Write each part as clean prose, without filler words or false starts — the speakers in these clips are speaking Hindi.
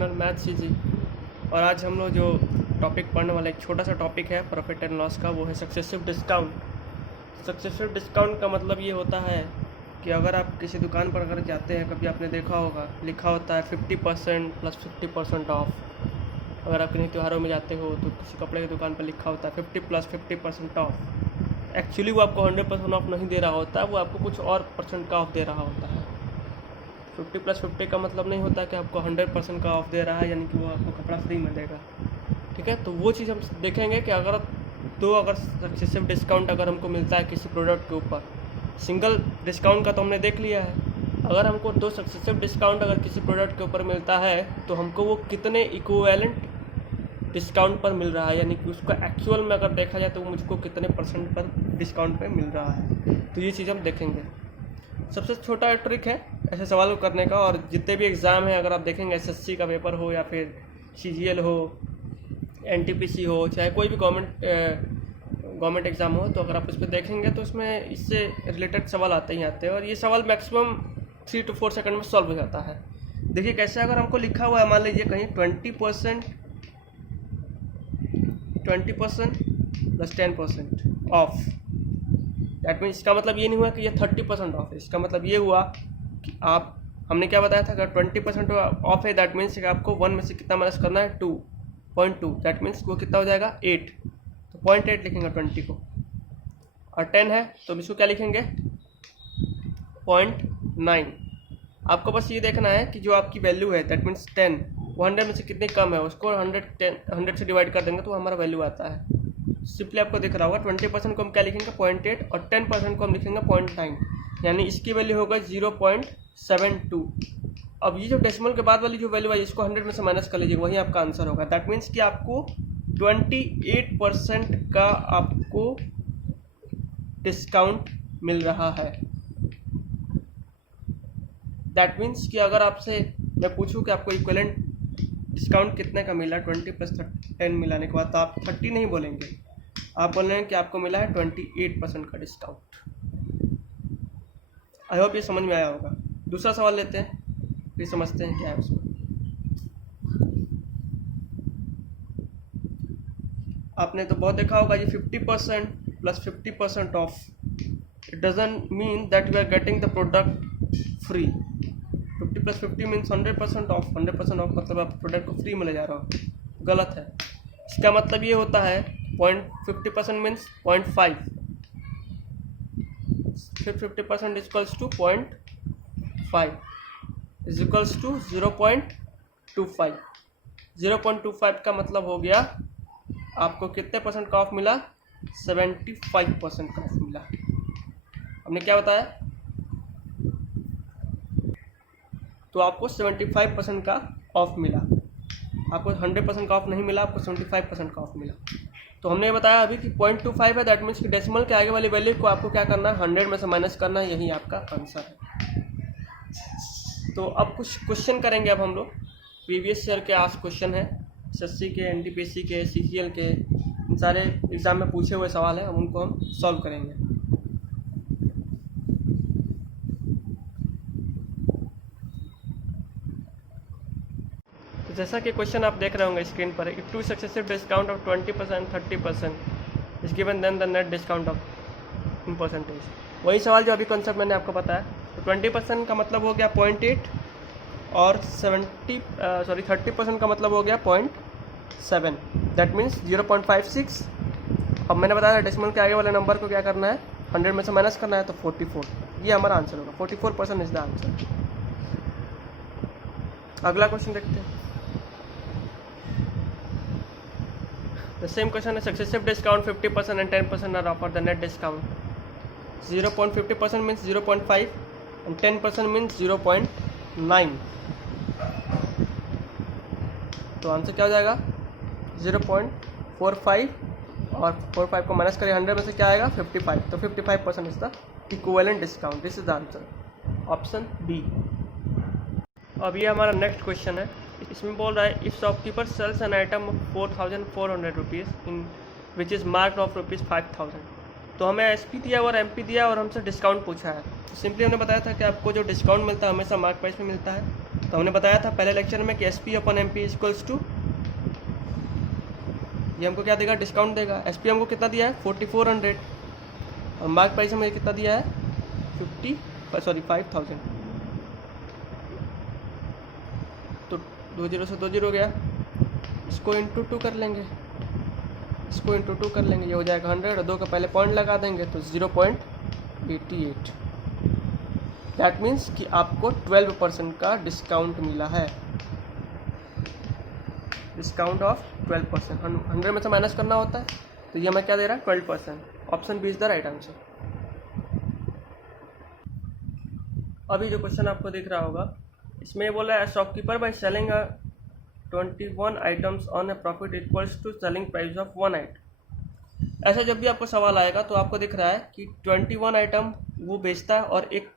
Channel maths easy. और आज हम लोग जो टॉपिक पढ़ने वाला एक छोटा सा टॉपिक है प्रॉफिट एंड लॉस का, वो है सक्सेसिव डिस्काउंट। सक्सेसिव डिस्काउंट का मतलब ये होता है कि अगर आप किसी दुकान पर अगर जाते हैं, कभी आपने देखा होगा लिखा होता है 50% प्लस 50% ऑफ। अगर आप कहीं त्योहारों में जाते हो तो किसी कपड़े की दुकान पर लिखा होता है 50 प्लस 50% ऑफ। एक्चुअली वो आपको 100% ऑफ नहीं दे रहा होता, वो आपको कुछ और परसेंट का ऑफ दे रहा होता है। 50 प्लस 50 का मतलब नहीं होता कि आपको 100% का ऑफ दे रहा है, यानी कि वो आपको कपड़ा फ्री में देगा। ठीक है, तो वो चीज़ हम देखेंगे कि अगर सक्सेसिव डिस्काउंट अगर हमको मिलता है किसी प्रोडक्ट के ऊपर, सिंगल डिस्काउंट का तो हमने देख लिया है। अगर हमको 2 सक्सेसिव डिस्काउंट अगर किसी प्रोडक्ट के ऊपर मिलता है तो हमको वो कितने इक्विवेलेंट डिस्काउंट पर मिल रहा है, यानी कि उसका एक्चुअल में अगर देखा जाए तो मुझको कितने परसेंट पर डिस्काउंट पे मिल रहा है, तो ये चीज़ हम देखेंगे। सबसे छोटा ट्रिक है ऐसे सवाल को करने का, और जितने भी एग्ज़ाम हैं अगर आप देखेंगे एसएससी का पेपर हो या फिर सीजीएल हो, एनटीपीसी हो, चाहे कोई भी गवर्नमेंट एग्ज़ाम हो, तो अगर आप उस पर देखेंगे तो उसमें इससे रिलेटेड सवाल आते ही आते हैं, और ये सवाल मैक्सिमम 3 to 4 सेकंड में सॉल्व हो जाता है। देखिए कैसे, अगर हमको लिखा हुआ है मान लीजिए कहीं 20% प्लस 10% ऑफ, दैट मीन्स इसका मतलब ये नहीं हुआ कि ये 30% ऑफ है। इसका मतलब ये हुआ कि हमने क्या बताया था, अगर 20% ऑफ है दैट मीन्स आपको 1 में से कितना माइनस करना है, 2.2, दैट मीन्स वो कितना हो जाएगा 8, तो 0.8 लिखेंगे 20 को। और 10 है तो इसको क्या लिखेंगे 0.9। आपको बस ये देखना है कि जो आपकी वैल्यू है दैट मीन्स 10, वो 100 में से कितनी कम है, उसको 100 से डिवाइड कर देंगे तो हमारा वैल्यू आता है। सिंपली आपको दिख रहा होगा 20% को हम क्या लिखेंगे 0.8 और 10% को हम लिखेंगे 0.9, यानी इसकी वैल्यू होगा 0.72। अब ये जो डेसिमल के बाद वाली जो वैल्यू है इसको 100 में से माइनस कर लीजिएगा, वही आपका आंसर होगा। दैट मीन्स कि आपको 28% का आपको डिस्काउंट मिल रहा है। दैट मीन्स कि अगर आपसे मैं पूछूं कि आपको इक्विवेलेंट डिस्काउंट कितने का मिला 20 प्लस 10 मिलाने के बाद, तो आप 30 नहीं बोलेंगे, आप बोल रहे हैं कि आपको मिला है 28% का डिस्काउंट। आई होप ये समझ में आया होगा। दूसरा सवाल लेते हैं, फिर समझते हैं क्या है उसमें। आपने तो बहुत देखा होगा ये 50% plus 50% off, it doesn't mean that you are getting the product free. 50 plus 50 means 100% off. 100% off मतलब आप प्रोडक्ट को फ्री में ले जा रहे हो, गलत है। इसका मतलब ये होता है 50% means 0.5, 50% equals to 0.5 is equals to 0.25। 0.25 का मतलब हो गया आपको कितने परसेंट का ऑफ मिला, 75% का ऑफ मिला। हमने क्या बताया, तो आपको 75% का ऑफ मिला, आपको 100% का ऑफ नहीं मिला, आपको 75% का ऑफ मिला। तो हमने बताया अभी कि 0.25 है, दैट मीन्स कि डेसिमल के आगे वाली वैल्यू को आपको क्या करना है 100 में से माइनस करना है, यही आपका आंसर है। तो अब कुछ क्वेश्चन करेंगे अब हम लोग, प्रीवियस ईयर के आज क्वेश्चन है, एसएससी के, एनटीपीसी के, सीजीएल के, इन सारे एग्जाम में पूछे हुए सवाल हैं, उनको हम सॉल्व करेंगे। तो जैसा कि क्वेश्चन आप देख रहे होंगे स्क्रीन पर, if two successive discount of 20% 30% is given then the net discount of in percentage. वही सवाल जो अभी कॉन्सेप्ट मैंने आपको बताया। तो 20% का मतलब हो गया 0.8 और 30% का मतलब हो गया 0.7, दैट मीन्स 0.56। अब मैंने बताया डेसिमल के आगे वाले नंबर को क्या करना है 100 में से माइनस करना है, तो 44, ये हमारा आंसर होगा। 44% इज द आंसर। अगला क्वेश्चन देखते हैं। The same question is successive discount 50% and 10% are offered. The net discount 0.50% means 0.5 and 10% means 0.9। तो आंसर क्या हो जाएगा 0.45, और 45 को माइनस करिए 100 में से क्या आएगा 55, तो 55% is the equivalent discount. This is the answer, option B. अब ये हमारा नेक्स्ट क्वेश्चन है, इसमें बोल रहा है if shopkeeper sells an item of 4400 rupees in which is marked of ₹5000। तो हमें एसपी दिया और एमपी दिया और हमसे डिस्काउंट पूछा है। तो सिंपली हमने बताया था कि आपको जो डिस्काउंट मिलता है हमेशा मार्क प्राइस में मिलता है। तो हमने बताया था पहले लेक्चर में कि S P upon M P equals to, ये हमको क्या देगा, डिस्काउंट देगा। एस पी हमको कितना दिया है 4400 और मार्क प्राइस हमें कितना दिया है 5000। तो 20 से 20 गया, इसको इंटू 2 कर लेंगे, इसको इंटू 2 कर लेंगे, ये हो जाएगा 100 और 2 का पहले पॉइंट लगा देंगे तो 0.88। दैट मीन्स कि आपको 12% का डिस्काउंट मिला है, डिस्काउंट ऑफ 12%। 100 में से माइनस करना होता है, तो ये हमें क्या दे रहा है 12%। Option B is the right answer. अभी जो क्वेश्चन आपको दिख रहा होगा, इसमें ये बोला है shopkeeper by selling 21 items on a profit equals to selling price of 1 item. ऐसा जब भी आपको सवाल आएगा तो आपको दिख रहा है कि 21 आइटम वो बेचता है और एक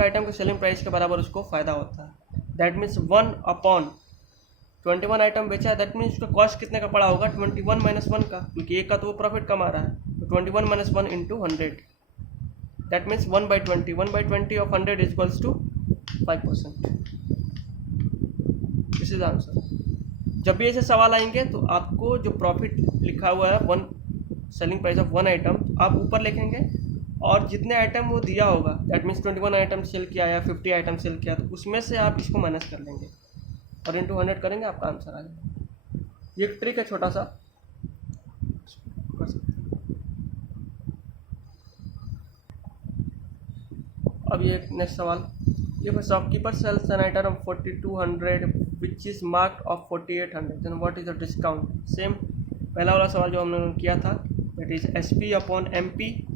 आइटम के सेलिंग प्राइस के बराबर उसको फ़ायदा होता है। दैट मीन्स 1/21 आइटम बेचा है, दैट मीन्स उसका कॉस्ट कितने का पड़ा होगा 21 - 1 का, क्योंकि एक का तो वो प्रॉफिट कमा रहा है। तो 21 - 1 into 100, that means 1/20। 1/20 of 100 equals to 5%। This is answer. जब भी ऐसे सवाल आएंगे तो आपको जो प्रॉफिट लिखा हुआ है सेलिंग प्राइस ऑफ 1 आइटम आप ऊपर लिखेंगे और जितने आइटम वो दिया होगा, दैट मीन्स 21 आइटम सेल किया या 50 आइटम सेल किया, तो उसमें से आप इसको माइनस कर लेंगे और इंटू 100 करेंगे, आपका आंसर आ जाएगा। ये एक ट्रिक है छोटा सा, कर सकते हैं। अब ये नेक्स्ट सवाल, ये shopkeeper sells an item of 4200 which is marked of 4800, then what is the discount. Same पहला वाला सवाल जो हमने किया था, that is S P upon M P.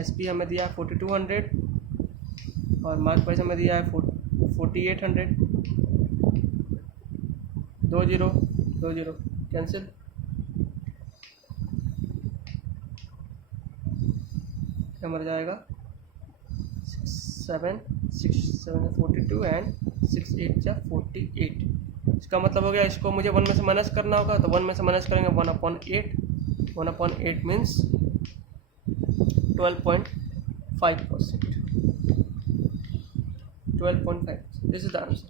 S P हमें दिया है 4200 और मार्क प्राइस हमें दिया है 4800। 20 कैंसिल, क्या मर जाएगा 7 42 एंड 6 8 जा 48। इसका मतलब हो गया इसको मुझे 1 में से माइनस करना होगा, तो 1 में से माइनस करेंगे 1/8। 1/8 means 12.5%। 12.5%, this is the answer.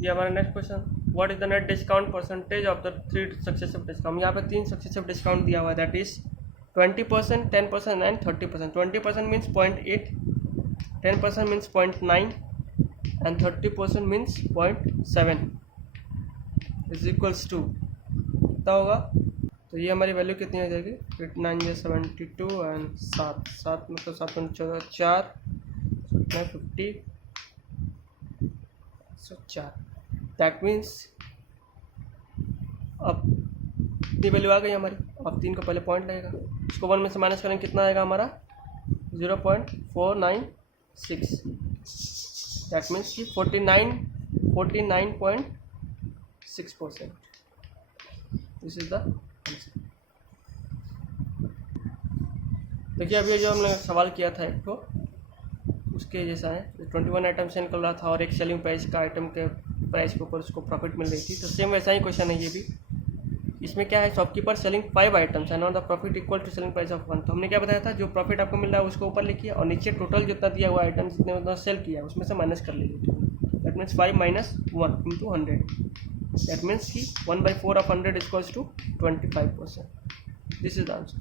ये हमारा next question, what is the net discount percentage of the 3 successive discount. यहाँ पे 3 सक्सेसिव डिस्काउंट दिया हुआ है, that is 20%, 10% and 30%। 20% means 0.8, 10% means 0.9 and 30% means 0.7 is equals to कितना होगा। तो ये हमारी वैल्यू कितनी हो जाएगी 9 या 72 एंड 7 मतलब 7 × 14 4 50 4। दैट मीन्स अब कितनी वैल्यू आ गई हमारी। अब 3 का पहले पॉइंट लगेगा, इसको 1 में से माइनस करेंगे, कितना आएगा हमारा 0.496। दैट मीन्स कि 49.6%। This is the answer. देखिए अभी जो हमने सवाल किया था एक तो उसके जैसा है, 21 आइटम सेल कर रहा था और एक सेलिंग प्राइस का आइटम के प्राइस के ऊपर उसको प्रॉफिट मिल रही थी, तो सेम वैसा ही क्वेश्चन है ये भी। इसमें क्या है, shopkeeper selling 5 items and the profit equal to selling price of 1। तो हमने क्या बताया था, जो प्रॉफिट आपको मिल रहा है उसको ऊपर लिखिए और नीचे टोटल जितना दिया हुआ आइटम जितने उतना सेल किया उसमें से माइनस कर लीजिए। That means 5 - 1 into 100। That means कि 1/4 of 100 equals to 25%। This is the answer.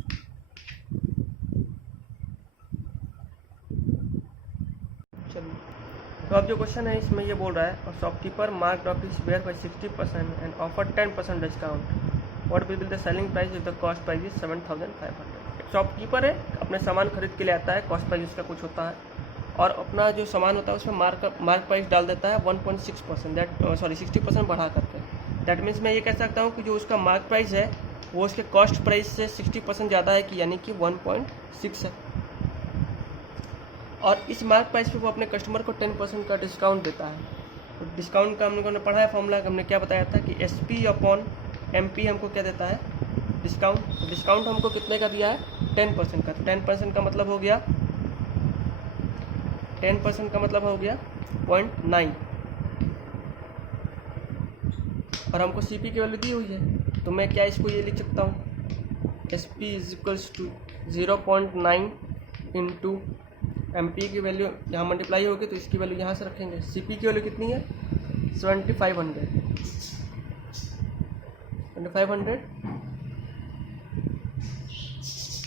चलिए, तो अब जो क्वेश्चन है इसमें ये बोल रहा है, shopkeeper marked off his ware by 60% and offer 10% discount, what will be the selling price if the cost price is 7500। एक शॉपकीपर है, अपने सामान खरीद के ले आता है, कॉस्ट प्राइस उसका कुछ होता है और अपना जो सामान होता है उसमें मार्क प्राइस डाल देता है 1.6%, 60% बढ़ा करके। दैट मीन्स मैं ये कह सकता हूँ कि जो उसका मार्क प्राइस है वो उसके कॉस्ट प्राइस से 60% ज़्यादा है, कि यानी कि 1.6 है। और इस मार्क प्राइस पे वो अपने कस्टमर को 10% का डिस्काउंट देता है। तो डिस्काउंट का हम लोगों ने पढ़ा है फॉर्मूला, हमने क्या बताया था कि SP अपॉन MP हमको क्या देता है डिस्काउंट। तो डिस्काउंट हमको कितने का दिया है 10% का। तो 10% का मतलब हो गया 10% का मतलब हो गया 0.9 और हमको CP की वैल्यू दी हुई है, तो मैं क्या इसको ये लिख सकता हूँ SP is equals to 0.9 into M P की वैल्यू यहाँ मल्टीप्लाई होगी तो इसकी वैल्यू यहाँ से रखेंगे। सी पी की वैल्यू कितनी है 2500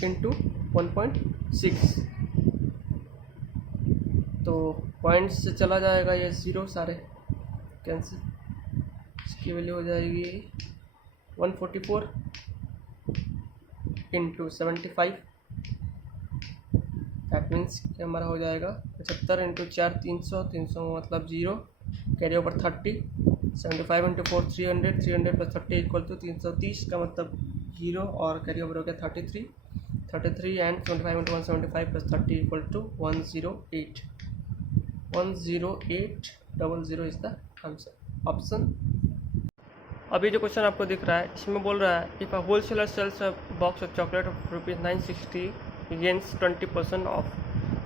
इंटू 1.6 तो पॉइंट्स से चला जाएगा ये ज़ीरो सारे कैंसिल। इसकी वैल्यू हो जाएगी 144 इंटू 75 दैट मीन्स कि हमारा हो जाएगा 75 इंटू 4 300 300 मतलब zero carry over 30 75 into 4 300 300 plus 30 equal to 330 का मतलब जीरो और कैरी ओवर हो गया 33 and 75 into 175 plus 30 equal to 108 10800 is the answer option. अभी जो क्वेश्चन आपको दिख रहा है इसमें बोल रहा है if a wholesaler sells a box of chocolate of ₹960 gains 20% of.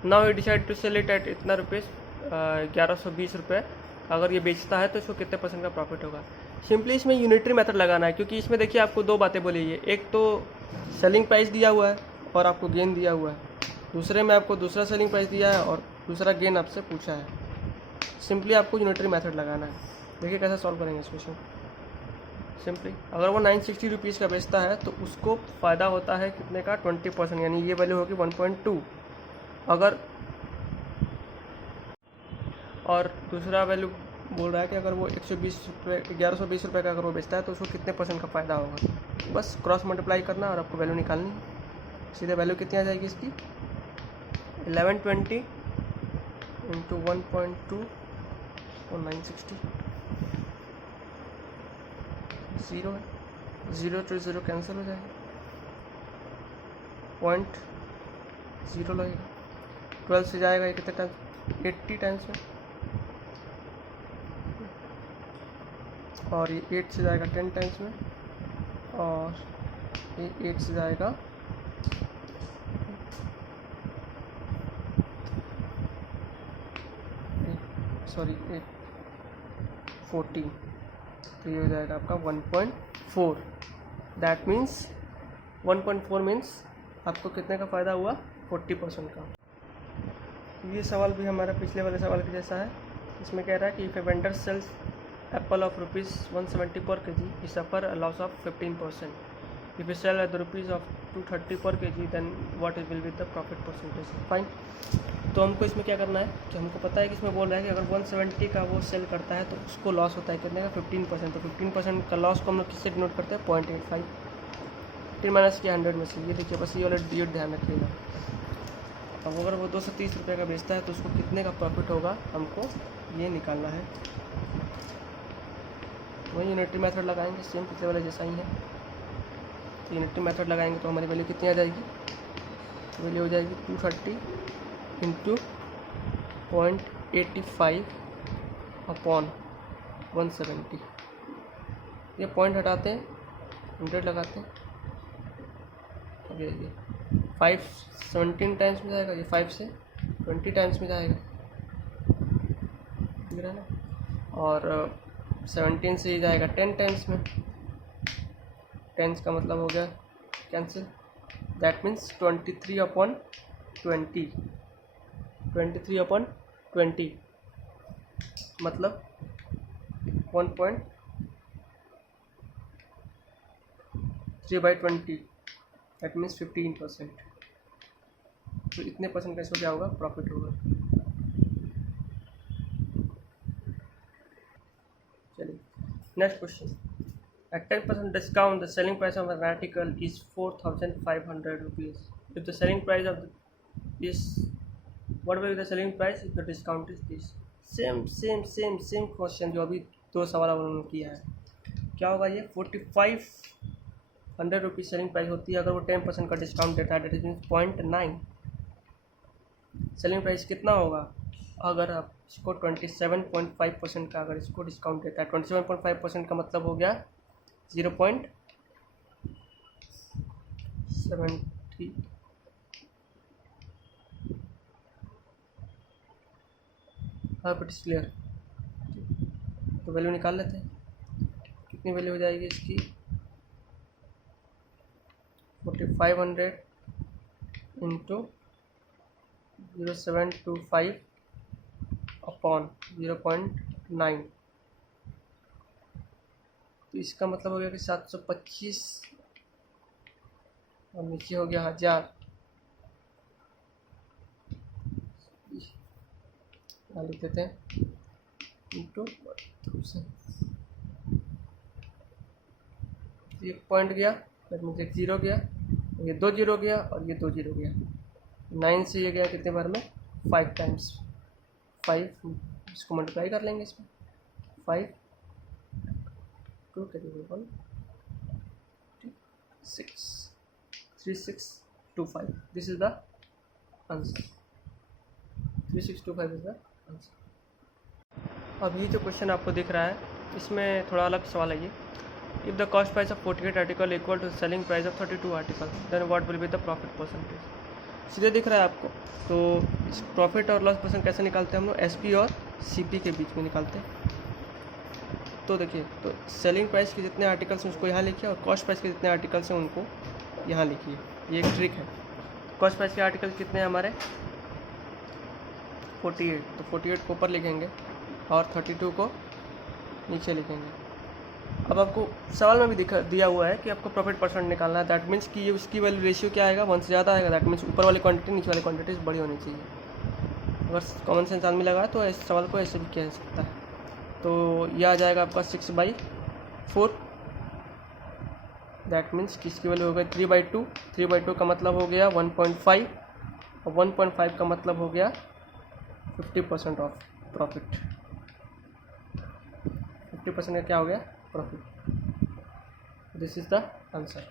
Now he decide to sell it at इतना रुपीज़ 1120 रुपये। अगर ये बेचता है तो इसको कितने % का प्रॉफिट होगा। सिंपली इसमें यूनिटरी मेथड लगाना है क्योंकि इसमें देखिए आपको दो बातें बोली है, एक तो सेलिंग प्राइस दिया हुआ है और आपको गेन दिया हुआ है, दूसरे में आपको दूसरा सेलिंग प्राइस दिया है और दूसरा गेन आपसे पूछा है। सिंपली आपको यूनिटरी मेथड लगाना है। देखिए कैसे सॉल्व करेंगे इस क्वेश्चन। सिंपली अगर वो 960 रुपीज़ का बेचता है तो उसको फ़ायदा होता है कितने का 20%, यानी ये वैल्यू होगी 1.2। अगर और दूसरा वैल्यू बोल रहा है कि अगर वो 1120 रुपये का अगर वो बेचता है तो उसको कितने % का फ़ायदा होगा। बस क्रॉस मल्टीप्लाई करना और आपको वैल्यू निकालनी है। सीधे वैल्यू कितनी आ जाएगी इसकी 1120 इंटू 1.2 और 960 ज़ीरो है, 0 to 0 कैंसिल हो जाएगा, 0.0 लगेगा। 12 से जाएगा ये कितने टाइम्स 80 टाइम्स में, और ये 8 से जाएगा 10 टाइम्स में, और ये 8 से जाएगा 14, तो ये हो जाएगा आपका 1.4। दैट मीन्स 1.4 मीन्स आपको कितने का फ़ायदा हुआ 40% का। ये सवाल भी हमारा पिछले वाले सवाल के जैसा है। इसमें कह रहा है कि if a vendor sells apple of ₹170 per kg he suffer a loss of 15%. If you sell at the rupees of 230 per kg then what will be the profit percentage? Fine. तो हमको इसमें क्या करना है कि हमको पता है कि इसमें बोल रहा है कि अगर 170 का वो सेल करता है तो उसको लॉस होता है कितने का 15%। तो 15% का लॉस को हम लोग किससे डिनोट करते हैं 0.85 फिर माइनस किया 100 में से। ये देखिए बस ये वाला डिजिट ध्यान रखिएगा। अब अगर वो 230 रुपये का बेचता है तो उसको कितने का प्रॉफिट होगा हमको ये निकालना है। वही यूनिटरी मेथड लगाएंगे सेम पिछले वाले जैसा ही है। तो यूनिटरी मेथड लगाएंगे तो हमारी वैल्यू कितनी आ जाएगी, वैल्यू हो जाएगी 230 इंटू 0.85 अपॉन 170। ये पॉइंट हटाते हैं 100 लगाते हैं, अब ये देखिए 5 17 टाइम्स में जाएगा, ये 5 से 20 टाइम्स में जाएगा, ठीक है ना। और 17 से ही जाएगा 10 टाइम्स में, 10 का मतलब हो गया कैंसिल। दैट मीन्स 23/20 मतलब 1.3/20 दैट मीन्स 15%। तो इतने % का इसको क्या होगा प्रॉफिट होगा। चलिए next question. At 10% discount, the selling price of an article is 4,500 rupees. If the selling price of is, what will be the selling price if the discount is this? Same question जो अभी दो सवाल उन्होंने किया है। क्या होगा ये 4,500 रुपीज़ सेलिंग प्राइस होती है अगर वो 10% का डिस्काउंट देता है, that is mean 0.9। Selling price कितना होगा अगर आप इसको 27.5% का अगर इसको डिस्काउंट देता है। 27.5% का मतलब हो गया 0.70। हाँ बट इट्स क्लियर। तो वैल्यू निकाल लेते हैं, कितनी वैल्यू हो जाएगी इसकी 4,500 इंटू 0725 अपॉन 0.9, तो इसका मतलब हो गया कि 725 और नीचे हो गया 1000, लिख देते हैं इंटू 1000। एक पॉइंट गया, फिर मुझे एक जीरो गया, ये 2 जीरो गया और ये 2 जीरो गया। 9 से ये गया कितने बार में? 5 टाइम्स। 5 इसको मल्टीप्लाई कर लेंगे इसमें, 5 2 1 6 3625, this is the answer. 3625 is the answer. अब ये जो क्वेश्चन आपको दिख रहा है इसमें थोड़ा अलग सवाल है ये। If the cost price of 48 article equal to selling price of 32 article, then what will be the profit percentage. सीधे दिख रहा है आपको। तो इस प्रॉफिट और लॉस परसेंट कैसे निकालते हैं हम लोग? एसपी और सीपी के बीच में निकालते हैं। तो देखिए, तो सेलिंग प्राइस के जितने आर्टिकल्स हैं उसको यहाँ लिखिए और कॉस्ट प्राइस के जितने आर्टिकल्स हैं उनको यहाँ लिखिए। ये एक ट्रिक है। कॉस्ट प्राइस के आर्टिकल कितने हैं हमारे? 48, तो 48 को ऊपर लिखेंगे और 32 को नीचे लिखेंगे। अब आपको सवाल में भी दिया हुआ है कि आपको प्रॉफिट परसेंट निकालना है। दैट मीन्स कि ये उसकी वैल्यू रेशियो क्या आएगा? 1 से ज़्यादा आएगा। दैट मीन्स ऊपर वाली क्वांटिटी नीचे वाली क्वांटिटी बड़ी होनी चाहिए। अगर कॉमन सेंस आदमी लगा तो इस सवाल को ऐसे भी किया जा सकता है। तो यह आ जाएगा आपका 6/4। दैट मीन्स कि इसकी वैल्यू हो गई 3/2। 3/2 का मतलब हो गया 1.5 और 1.5 का मतलब हो गया 50% ऑफ प्रॉफिट। 50% का क्या हो गया? Profit. This is the answer.